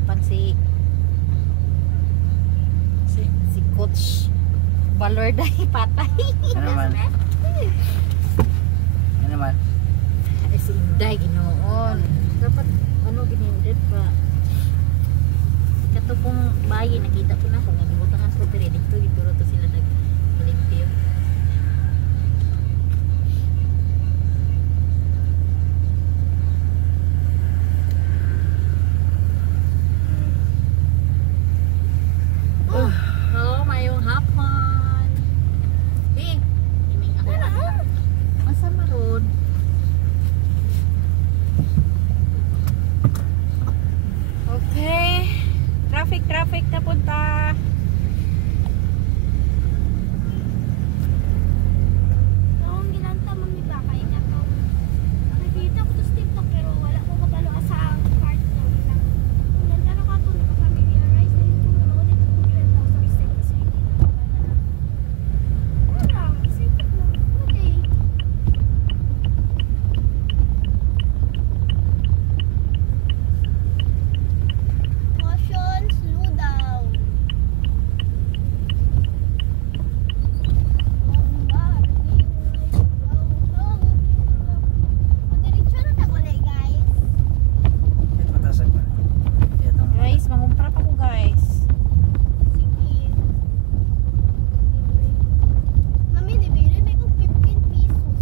harapan si Coach Balorday patay. Ano naman? Ano naman? Si Inday ginoon. Dapat ano ginindot pa. Kato pong bayi nakita ko na kung nagibutangan ko pero dito gituro to sila nag-limpyo. Oh, mayong hapon. Himing ako. Asa maron? Okay. Traffic na punta. Noong ginanta mo ni Baka ina to. Nakikita ko sa TikTok pero wala ko magalo sa card to lang. Kung nandano ka to familiarize na yung tulo dito ko ginanta sa reset kasi. Wala, simple lang. Okay. Caution, slow down. Madiretso na tagulay, guys. Ito matasag ba? Itong Guys, mangumpra pa ko guys. Sige. Mami, nabili may kong 15 pesos.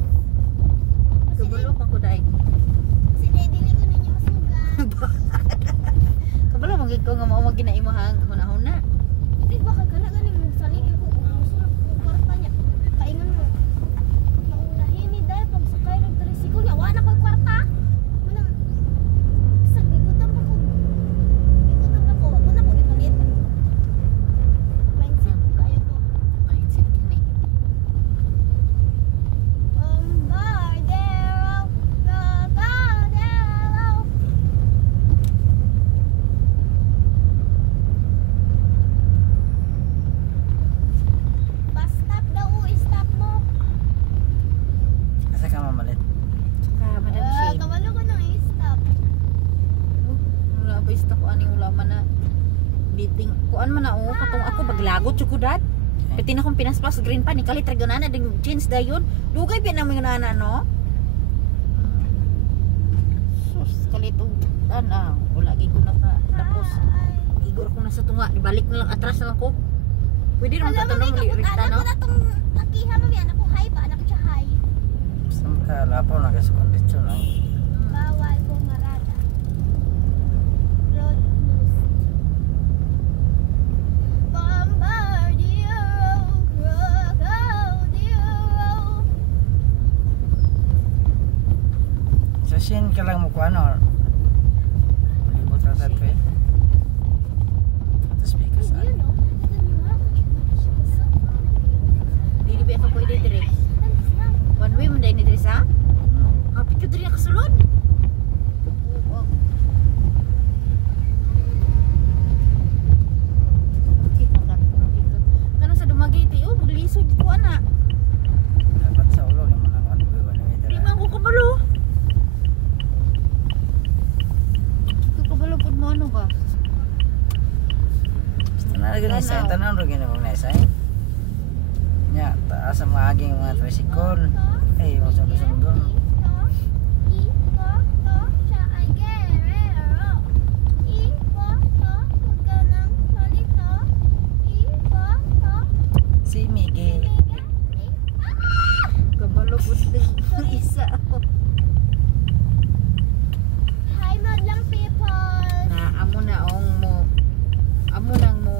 Kabalo pa ko dai. Kasi dili ko ninyo masugan. Kabalo magig ko nga mao maginaimahang huna-huna. Hindi ba kagala galing mo saling ko kung gusto na kung kwarta niya. Kaingan mo. Maunahin ni dahil pag sakay ng tricycle niya, wala ko kwarta. Manang sa bigutan pa ko. Bigutan pa ko. Wala na ko ipalit. Mindset ko kayo ko. Mindset kini. Bombardero, Bombardero. Bus stop daw, stop mo. asa ka mamalit? Saka Madam Shane. Kabalo ko nang stop. Wala ba ista ko aning ulaman na biting kuan man na oh katong ako baglagot chukudat. Pati na kong pinaspas green pa ni kalit raganana ding jeans dayon. Dugay pa namin nana no. Sus kalit ana wala gi ko naka tapos igor ko na sa tunga ibalik na lang atras na lang ko. Pwede naman Alam mo, tatanong may mali rita anak no. ko na itong nakiha mo, anak ko high pa, anak ko siya high. Basta makalapaw na kasi kondisyon lang. Bawal pumarada. Road closed. Bombardier, crocodile. Sa Shin ka lang mo kuha no? Malibot na tayo eh. Tapos may kasal. Yun, no? Dili ba ka pwede dire. One way man dai ni dire sa. Kapit ka dire nakasulod. Kanang sa dumagi ti oh maglisod ko ana. Dapat sa ulo naman ang one way Di dala. man ko kabalo. Ko kabalo pud mo ano ba? Basta na rin na isay. Tanong rin ginawag na isay. Nya, taas ang maaging mga tricycle. Eh, masundon-sundon. Si Miggy. Kabalo pud din isa. Hi, madlang people. Na amo na ong mo amo nang mo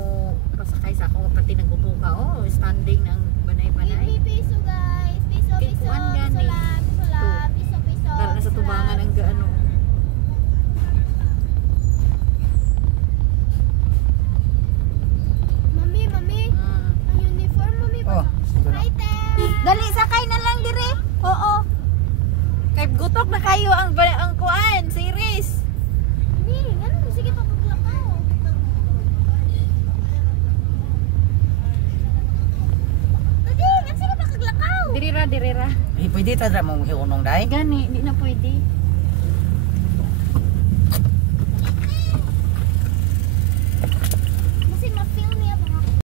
pasakay sa akong pati nagbutuka oh standing ng banay-banay. Piso, guys. Piso, Kay piso. kuan Piso gani. lang, piso lang. Piso, piso. Para na sa piso tubangan lang. ang gaano. Mami, mami. Ang uniform, mami. Oh, siguro. Hi, Te. Dali sakay na lang dire. Oo. Kay gutok na kayo ang kuan series. Mami, ano? Sige pa paglakaw. Dali, sige pa kaglakaw. Dirira. Eh, pwede tadra mong hiunong dahil. Gani, di na pwede.